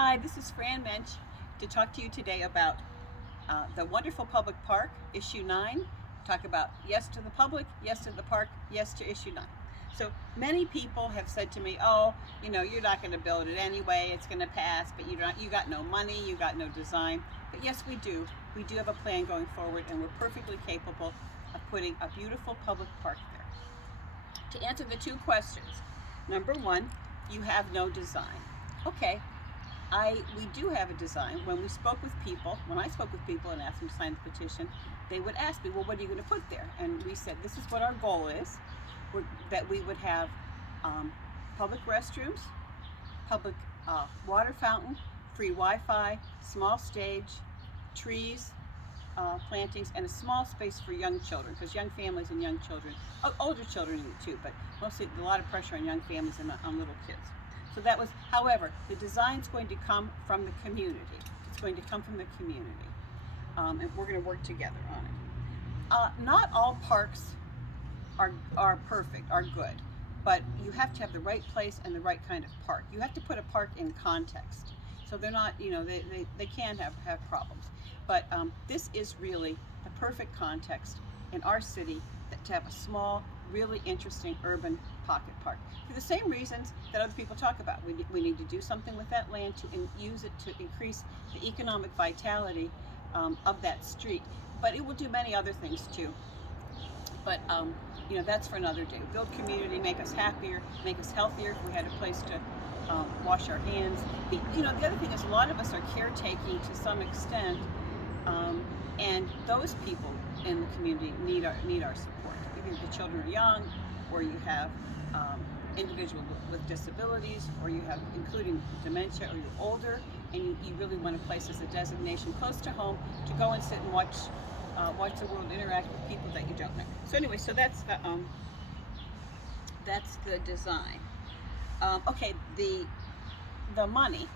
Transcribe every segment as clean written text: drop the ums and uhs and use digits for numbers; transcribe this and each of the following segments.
Hi, this is Fran Mensch to talk to you today about the wonderful public park, Issue 9. Talk about yes to the public, yes to the park, yes to Issue 9. So many people have said to me, oh, you're not going to build it anyway, it's going to pass, but you got no money, you got no design. But yes, we do. We do have a plan going forward, and we're perfectly capable of putting a beautiful public park there. To answer the two questions, number one, you have no design. Okay, we do have a design. When I spoke with people and asked them to sign the petition, they would ask me, well, what are you going to put there? And we said, this is what our goal is, that we would have public restrooms, public water fountain, free Wi-Fi, small stage, trees, plantings, and a small space for young children, because young families and young children, older children need it too, but mostly a lot of pressure on young families and on little kids. So that was, however, the design is going to come from the community. It's going to come from the community, and we're going to work together on it. Not all parks are perfect, are good, but you have to have the right place and the right kind of park. You have to put a park in context, so they're not, they can have problems. But this is really the perfect context in our city to have a small, really interesting urban pocket park. For the same reasons that other people talk about. We need to do something with that land to use it to increase the economic vitality of that street. But it will do many other things too. But that's for another day. Build community, make us happier, make us healthier. If we had a place to wash our hands. The other thing is a lot of us are caretaking to some extent, and those people in the community need our support. Either the children are young, or you have individuals with disabilities, or you have including dementia, or you're older, and you really want a place as a designation close to home to go and sit and watch the world, interact with people that you don't know. So anyway, so that's the design. Okay, the money.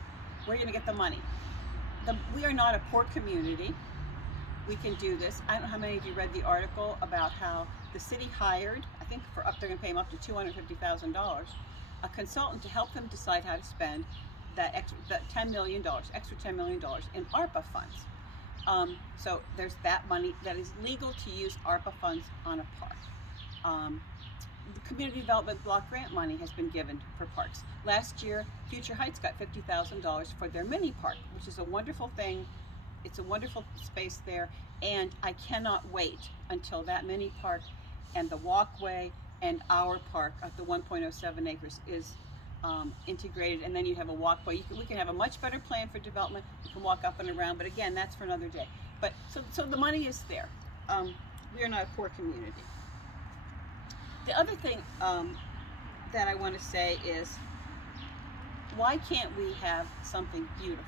Where are you going to get the money? We are not a poor community. We can do this. I don't know how many of you read the article about how the city hired, I think they're going to pay them up to $250,000, a consultant to help them decide how to spend that $10 million, extra $10 million in ARPA funds. So there's that money that is legal to use ARPA funds on a park. The Community Development Block Grant money has been given for parks. Last year, Future Heights got $50,000 for their mini park, which is a wonderful thing. It's a wonderful space there, and I cannot wait until that mini park and the walkway and our park at the 1.07 acres is integrated, and then you have a walkway. We can have a much better plan for development. You can walk up and around, but again, that's for another day. But so the money is there. We are not a poor community. The other thing that I want to say is, why can't we have something beautiful?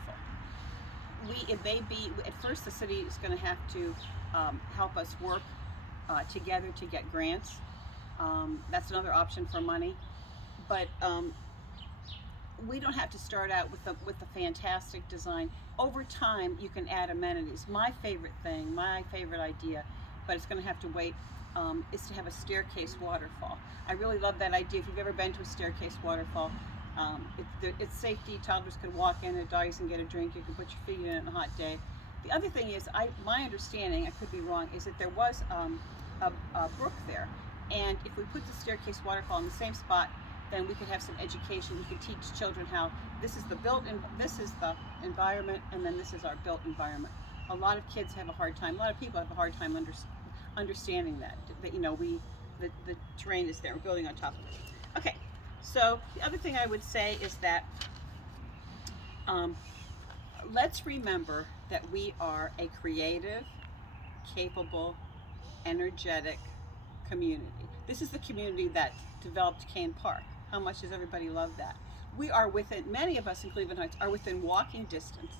It may be, at first the city is going to have to help us work together to get grants. That's another option for money. But we don't have to start out with the fantastic design. Over time, you can add amenities. My favorite thing, my favorite idea, but it's going to have to wait, is to have a staircase waterfall. I really love that idea. If you've ever been to a staircase waterfall, it's safety. Toddlers can walk in, their dogs can get a drink, you can put your feet in it on a hot day. The other thing is, my understanding, I could be wrong, is that there was a brook there, and if we put the staircase waterfall in the same spot, then we could have some education. We could teach children how this is the environment, and then this is our built environment. A lot of kids have a hard time, a lot of people have a hard time understanding that the terrain is there, we're building on top of it. Okay. So the other thing I would say is that let's remember that we are a creative, capable, energetic community. This is the community that developed Cain Park. How much does everybody love that? We are many of us in Cleveland Heights are within walking distance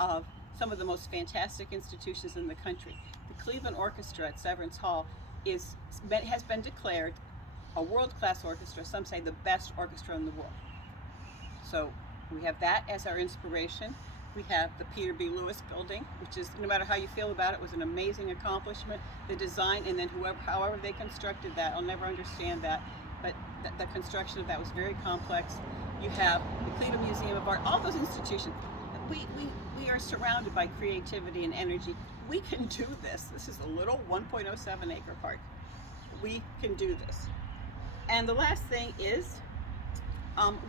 of some of the most fantastic institutions in the country. The Cleveland Orchestra at Severance Hall has been declared a world-class orchestra, some say the best orchestra in the world. So we have that as our inspiration. We have the Peter B. Lewis building, which is, no matter how you feel about it, was an amazing accomplishment. The design, and then however they constructed that, I'll never understand that, but the construction of that was very complex. You have the Cleveland Museum of Art, all those institutions. We are surrounded by creativity and energy. We can do this. This is a little 1.07 acre park. We can do this. And the last thing is,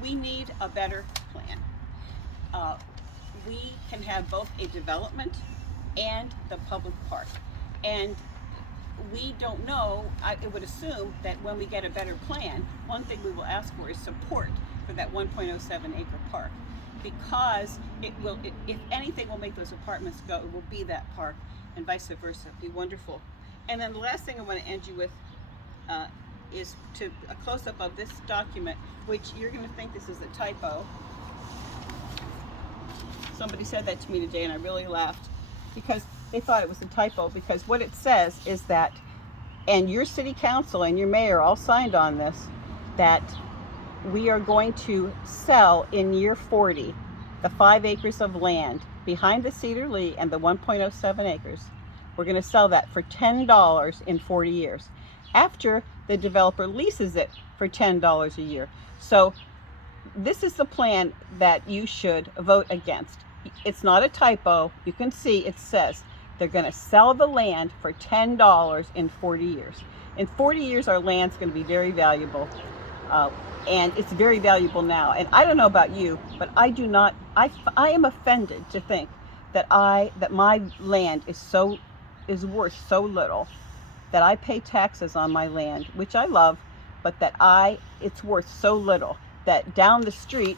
we need a better plan. We can have both a development and the public park. And we don't know, I would assume that when we get a better plan, one thing we will ask for is support for that 1.07 acre park, because if anything will make those apartments go, it will be that park, and vice versa. It'd be wonderful. And then the last thing I want to end you with is to a close-up of this document, which you're going to think this is a typo. Somebody said that to me today, and I really laughed because they thought it was a typo, because what it says is that, and your city council and your mayor all signed on this, that we are going to sell in year 40 the 5 acres of land behind the Cedar Lee and the 1.07 acres. We're going to sell that for $10 in 40 years after the developer leases it for $10 a year. So this is the plan that you should vote against. It's not a typo. You can see it says they're going to sell the land for $10 in 40 years. In 40 years, our land's going to be very valuable. And it's very valuable now. And I don't know about you, but I am offended to think that my land is worth so little, that I pay taxes on my land, which I love, but that it's worth so little that down the street,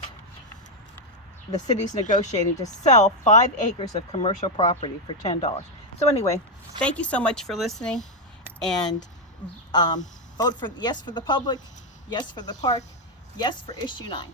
the city's negotiating to sell 5 acres of commercial property for $10. So anyway, thank you so much for listening, and vote for yes for the public, yes for the park, yes for issue 9.